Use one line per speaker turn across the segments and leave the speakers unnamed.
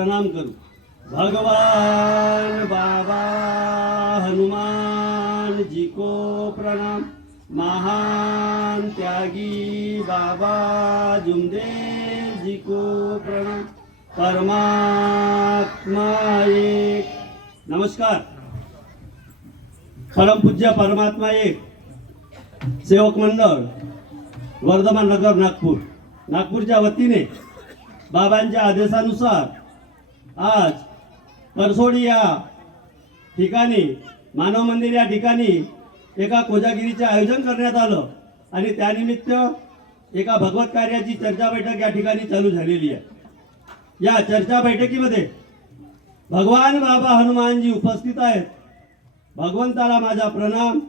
प्रणाम करू. भगवान बाबा हनुमान जी को प्रणाम. महान त्यागी बाबा जुमदेव जी को प्रणाम. परमात्मा एक. नमस्कार. परमपूज्य परमात्मा एक. सेवक मंडळ वर्धमान नगर नागपूर. नागपूरच्या वतीने बाबांच्या आदेशानुसार आज परसोडी या ठिकाणी मानव मंदिर या ठिकाणी एका कोजागिरीचे आयोजन करण्यात आलं आणि त्यानिमित्त एका भगवत कार्याची चर्चा बैठक या ठिकाणी चालू झालेली आहे. या चर्चा बैठकीमध्ये भगवान बाबा हनुमानजी उपस्थित आहेत. भगवंताला माझा प्रणाम.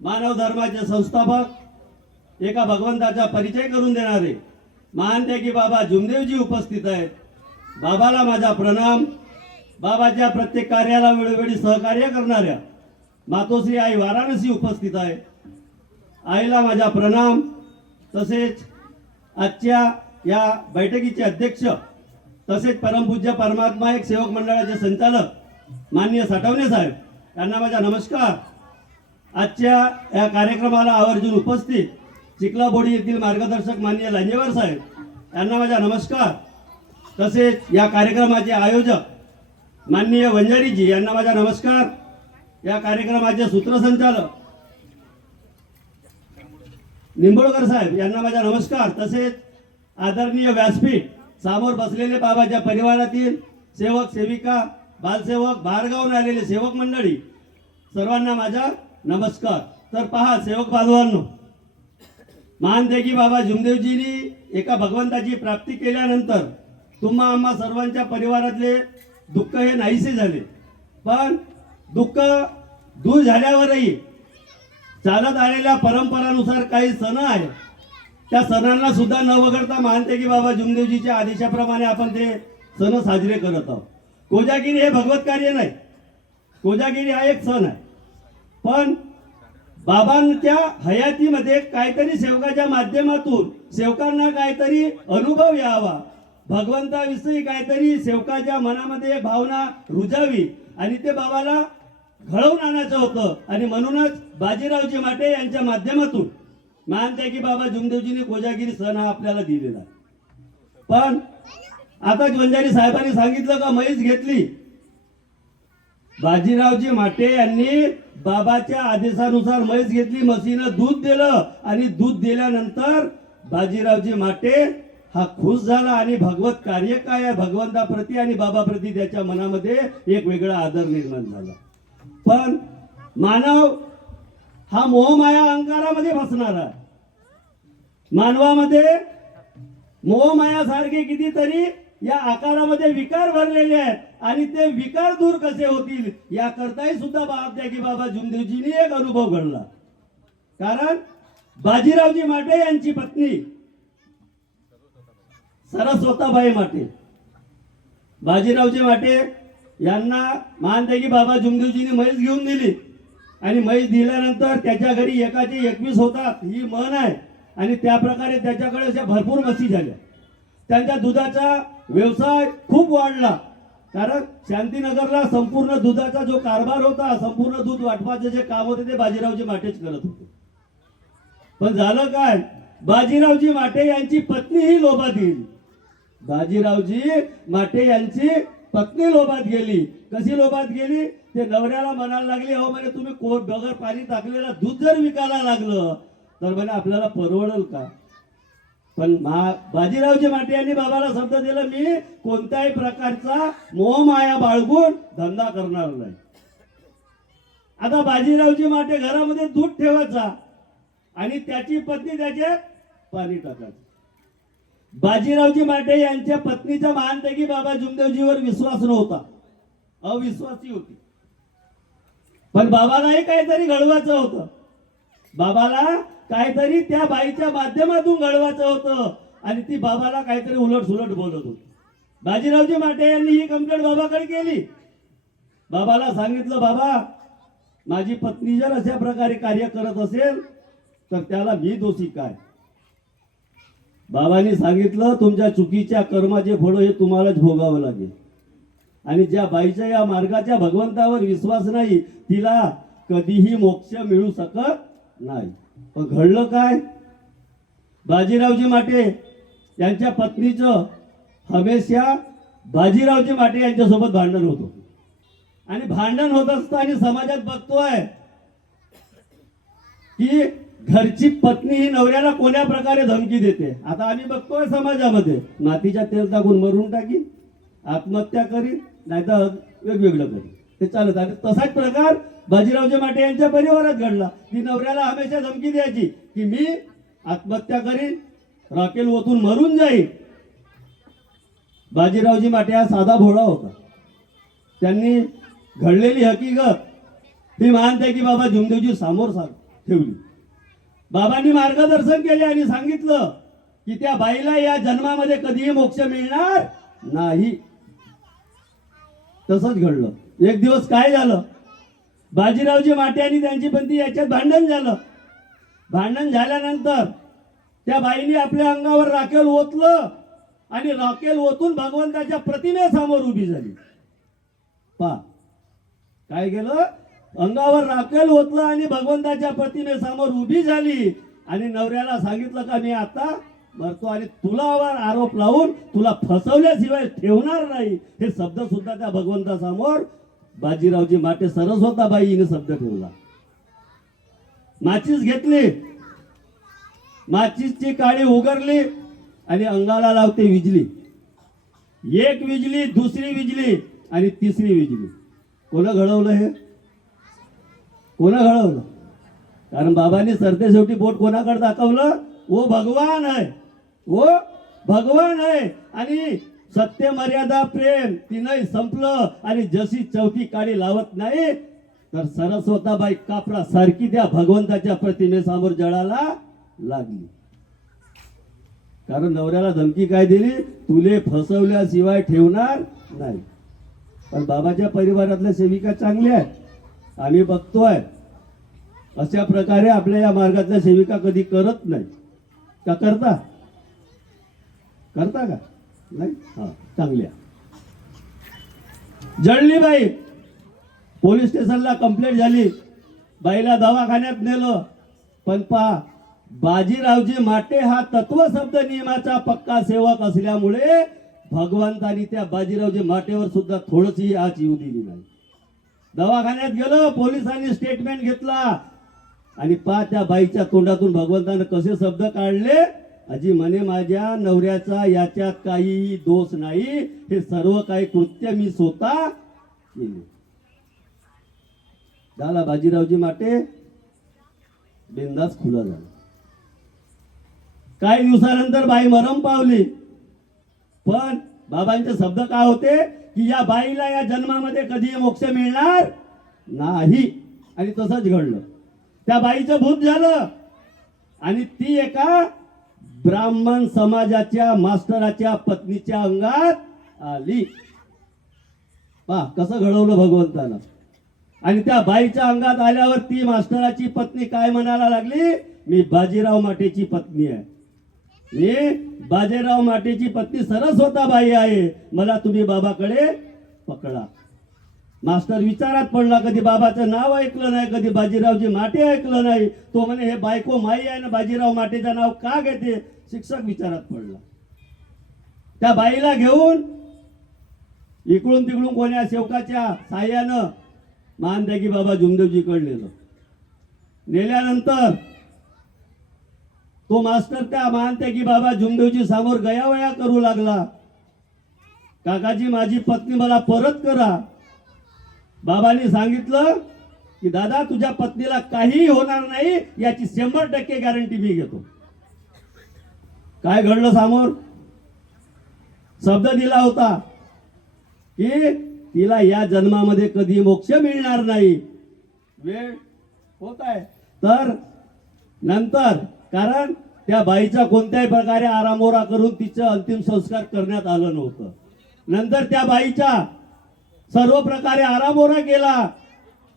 मानव धर्माचे संस्थापक एका भगवंताचा परिचय करून देणारे. महान बाबा जुमदेवजी उपस्थित आहेत. बाबाला माझा प्रणाम. बाबाच्या प्रत्येक कार्याला वेळोवेळी सहकार्य करणाऱ्या मातोश्री आई वाराणसी उपस्थित आहे. आईला माझा प्रणाम. तसेच आजच्या या बैठकीचे अध्यक्ष तसेच परमपूज्य परमात्मा एक सेवक मंडळाचे संचालक माननीय साठवणे साहेब यांना माझा नमस्कार. आजच्या या कार्यक्रमाला आवर्जून उपस्थित चिखलाबोडी येथील मार्गदर्शक माननीय लांजेवार साहेब यांना माझा नमस्कार. तसेच या कार्यक्रमाचे आयोजक माननीय वंजारीजी यांना माझा नमस्कार. या कार्यक्रमाचे सूत्रसंचालक निंबोळकर साहेब यांना माझा नमस्कार. तसेच आदरणीय व्यासपीठ समोर बसलेले बाबाच्या परिवारातील सेवक सेविका बालसेवक बाहेरगावून आलेले सेवक मंडळी सर्वांना माझा नमस्कार. तर पहा सेवक बांधवांनो महान देगी बाबा जुमदेवजींनी एका भगवंताची प्राप्ती केल्यानंतर तुम्हा आम्हा सर्वांच्या परिवारातले दुःख हे नाहीसे झाले. पण दुःख दूर झाल्यावरही चालत आलेल्या परंपरानुसार काही सण आहे त्या सणांना सुद्धा न वगळता मानते की बाबा जुमदेवजीच्या आदेशाप्रमाणे आपण ते सण साजरे करत आहोत. कोजागिरी हे भगवत कार्य नाही. कोजागिरी हा एक सण आहे. पण बाबांच्या हयातीमध्ये काहीतरी सेवकाच्या माध्यमातून सेवकांना काहीतरी अनुभव यावा. भगवंताविषयी काहीतरी सेवकाच्या मनामध्ये भावना रुजावी. आणि ते बाबाला घडवून आणायचं होतं. आणि म्हणूनच बाजीरावजी माटे यांच्या माध्यमातून मानते की बाबा जुमदेवजीने कोजागिरी सण हा आपल्याला दिलेला. पण आता वंजारी साहेबांनी सांगितलं का म्हैस घेतली. बाजीरावजी माटे यांनी बाबाच्या आदेशानुसार म्हैस घेतली म्हशीनं दूध दिलं. आणि दूध दिल्यानंतर बाजीरावजी माटे हा खुश झाला आणि भगवत कार्य काय आहे? भगवंताप्रती आणि बाबाप्रती त्याच्या मनामध्ये एक वेगळा आदर निर्माण झाला. पण मानव हा मोहमाया अहंकारामध्ये फसणारा मानवामध्ये मोहमायासारखे कितीतरी या आकारामध्ये विकार भरलेले आहेत आणि ते विकार दूर कसे होतील याकरताही सुद्धा बाबा की बाबा जुमदेवजींनी एक अनुभव घडला. कारण बाजीरावजी माटे यांची पत्नी सरस्वताबाई माटे. बाजीरावजी माटे यांना महानतेगी बाबा जुमदेवजींनी म्हैस घेऊन दिली. आणि म्हैस दिल्यानंतर त्याच्या घरी एकाचे एकवीस होतात ही म्हण आहे. आणि त्या प्रकारे त्याच्याकडे अशा भरपूर म्हशी झाल्या. त्यांच्या दुधाचा व्यवसाय खूप वाढला. कारण शांतीनगरला संपूर्ण दुधाचा जो कारभार होता संपूर्ण दूध वाटपाचे जे काम होते ते बाजीरावजी माटेच करत होते. पण झालं काय? बाजीरावजी माटे यांची पत्नी ही लोभा गेली बाजीरावजी माटे यांची पत्नी लोभात गेली. कशी लोभात गेली? ते नवऱ्याला म्हणायला लागले हो म्हणे तुम्ही कोट बगर पाणी टाकलेलं दूध जर विकायला लागलं तर म्हणे आपल्याला परवडेल का? पण मा बाजीरावजी माटे यांनी बाबाला शब्द दिला मी कोणत्याही प्रकारचा मोहमाया बाळगून धंदा करणार नाही. आता बाजीरावजी माटे घरामध्ये दूध ठेवायचा आणि त्याची पत्नी त्याचे पाणी टाकायचं. बाजीरावजी माटे यांच्या पत्नीच्या महानपैकी बाबा जुमदेवजीवर विश्वास नव्हता. अविश्वासी होती. पण बाबालाही काहीतरी घडवायचं होतं. बाबाला काहीतरी त्या बाईच्या माध्यमातून घडवायचं होतं आणि ती बाबाला काहीतरी उलट सुलट बोलत होती. बाजीरावजी माटे यांनी ही कंप्लेंट बाबाकडे केली. बाबाला सांगितलं बाबा माझी पत्नी जर अशा प्रकारे कार्य करत असेल तर त्याला मी दोषी काय? बाबांनी सांगितलं तुमच्या चुकीच्या कर्माचे फळ हे तुम्हालाच भोगावं लागेल. आणि ज्या बाईच्या या मार्गाच्या भगवंतावर विश्वास नाही तिला कधीही मोक्ष मिळू शकत नाही. पण घडलं काय? बाजीरावजी माटे यांच्या पत्नीचं हमेशा बाजीरावजी माटे यांच्यासोबत भांडण होतं. आणि भांडण होत असतं आणि समाजात बघतोय की घरची पत्नी ही नवऱ्याला कोण्या प्रकारे धमकी देते? आता आम्ही बघतोय समाजामध्ये. नातीच्या तेल टाकून मरून टाकीन आत्महत्या करीन नाहीतर वेगवेगळं करीन. ते चालत आणि तसाच प्रकार बाजीरावचे माटे यांच्या परिवारात घडला. की नवऱ्याला हमेशा धमकी द्यायची की मी आत्महत्या करीन राकेल ओतून मरून जाईल बाजीरावजी माटे हा साधा भोळा होता. त्यांनी घडलेली हकीकत ती मानते की बाबा जुमदेवजी समोर सांग ठेवली. बाबांनी मार्गदर्शन केले आणि सांगितलं की त्या बाईला या जन्मामध्ये कधीही मोक्ष मिळणार नाही. तसंच घडलं. एक दिवस काय झालं? बाजीरावजी माटे आणि त्यांची बंदी याच्यात भांडण झालं. भांडण झाल्यानंतर त्या बाईने आपल्या अंगावर राखेल ओतलं आणि राखेल ओतून भगवंताच्या प्रतिमेसमोर उभी झाली. पा काय केलं? अंगावर राखेल ओतलं आणि भगवंताच्या प्रतिमेसमोर उभी झाली. आणि नवऱ्याला सांगितलं का मी आता मरतो आणि तुलावर आरोप लावून तुला फसवल्याशिवाय ठेवणार नाही. हे शब्द सुद्धा त्या भगवंतासमोर बाजीरावजी माटे सरस्वताबाई हिने शब्द ठेवला. माचीस घेतली. माचीसची काळी उगरली आणि अंगाला लावते विजली. एक विजली दुसरी विजली आणि तिसरी विजली. कोण घडवलं हे? कोण घडवलं कारण बाबांनी सरतेशेवटी बोट कोणाकडे दाखवलं? ओ भगवान आहे. ओ भगवान आहे. आणि सत्य मर्यादा प्रेम तिनही संपलं आणि जशी चौथी काळी लावत नाही तर सरस्वताबाई कापडा सारखी त्या भगवंताच्या प्रतिमेसमोर जळाला लागली. कारण नवऱ्याला धमकी काय दिली? तुले फसवल्याशिवाय ठेवणार नाही. पण बाबाच्या परिवारातल्या सेविका चांगल्या आहेत. आम्ही बघतोय. अशा प्रकारे आपल्या या मार्गातल्या सेविका कधी करत नाही. का करता? करता का? नाही? हा चांगल्या जळली बाई पोलीस स्टेशनला कंप्लेंट झाली. बाईला दवाखान्यात नेलं. पण पा बाजीरावजी माटे हा तत्व शब्द नियमाचा पक्का सेवक असल्यामुळे भगवंतानी त्या बाजीरावजी माटेवर सुद्धा थोडीशी आज येऊ दिली नाही. दवाखान्यात गेलो पोलिसांनी स्टेटमेंट घेतला. आणि पा त्या बाईच्या तोंडातून भगवंतानं कसे शब्द काढले? अजी म्हणे माझ्या नवऱ्याचा याच्यात काही दोष नाही. हे सर्व काही कृत्य मी स्वतः केले. झाला बाजीरावजी माटे. बिंदास खुला झाला. काही दिवसानंतर बाई मरम पावली. पण बाबांचे शब्द काय होते? की या बाईला या जन्मामध्ये कधी मोक्ष मिळणार नाही. आणि तसंच घडलं. त्या बाईचं भूत झालं. आणि ती एका ब्राह्मण समाजाच्या मास्टराच्या पत्नीच्या अंगात आली. पा कसं घडवलं भगवंतानं. आणि त्या बाईच्या अंगात आल्यावर ती मास्टराची पत्नी काय म्हणायला लागली? मी बाजीराव माटेची पत्नी आहे. मी बाजीराव माटेची पत्नी सरस्वताबाई आहे. मला तुम्ही बाबाकडे पकडा. मास्टर विचारात पडला कधी बाबाचं नाव ऐकलं नाही कधी बाजीरावजी माटे ऐकलं नाही. तो म्हणे हे बायको माई आहे ना बाजीराव माटेचं नाव का घेते? शिक्षक विचारात पडला. त्या बाईला घेऊन इकडून तिकडून कोण्या सेवकाच्या साह्यानं महानत्यागी बाबा जुमदेवजीकडे नेलं. नेल्यानंतर तो मास्टर त्या महानत्यागी बाबा जुमदेवजी समोर गयावया करू लागला. काकाजी माझी पत्नी मला परत करा. बाबांनी सांगितलं की दादा तुझ्या पत्नीला काहीही होणार नाही याची शंभर टक्के गॅरंटी मी घेतो. काय घडलं समोर? शब्द दिला होता की तिला या जन्मामध्ये कधी मोक्ष मिळणार नाही. वेळ होत आहे. तर नंतर कारण त्या बाईचा कोणत्याही प्रकारे आरामोरा करून तिचं अंतिम संस्कार करण्यात आलं नव्हतं. नंतर त्या बाईचा सर्व प्रकारे आरामोरा केला.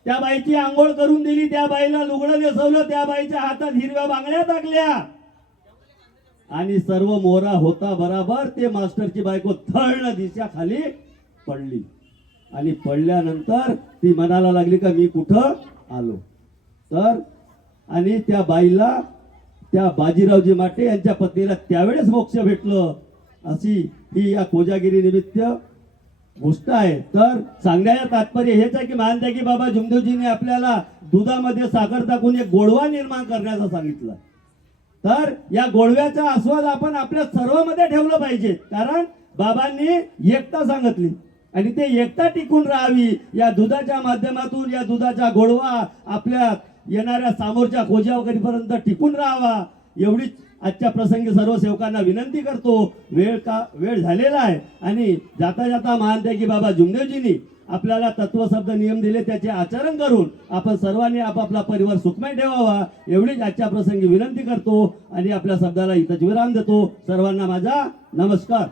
त्या बाईची आंघोळ करून दिली त्या बाईला लुगडं नेसवलं त्या बाईच्या हातात हिरव्या बांगड्या टाकल्या. आणि सर्व मोरा होता बराबर ते मास्टरची बायको थळ दिशा खाली पडली. आणि पडल्यानंतर ती म्हणायला लागली का मी कुठं आलो? तर आणि त्या बाईला त्या बाजीरावजी माटे यांच्या पत्नीला त्यावेळेस मोक्ष भेटलं. अशी ही या कोजागिरी निमित्त गोष्ट आहे. तर सांगण्याचं तात्पर्य हेच आहे की महानत्यागी बाबा जुमदेवजीने आपल्याला दुधामध्ये साखर टाकून एक गोडवा निर्माण करण्याचं सांगितलं. तर या गोडव्याचा आस्वाद आपण आपल्या सर्वमध्ये ठेवलं पाहिजे. कारण बाबांनी एकता सांगितली. आणि ते एकता टिकून राहावी. या दुधाच्या माध्यमातून या दुधाचा गोडवा आपल्या येणाऱ्या समोरच्या वगैरेपर्यंत टिकून राहावा. एवढीच आजच्या प्रसंगी सर्व सेवकांना विनंती करतो. वेळ का वेळ झालेला आहे. आणि जाता जाता महानत्यागी बाबा जुमदेवजींनी आपल्याला तत्वशब्द नियम दिले त्याचे आचरण करून आपण सर्वांनी आपापला परिवार सुखमय ठेवावा. एवढीच आजच्या प्रसंगी विनंती करतो आणि आपल्या शब्दाला इथंच विराम देतो. सर्वांना माझा नमस्कार.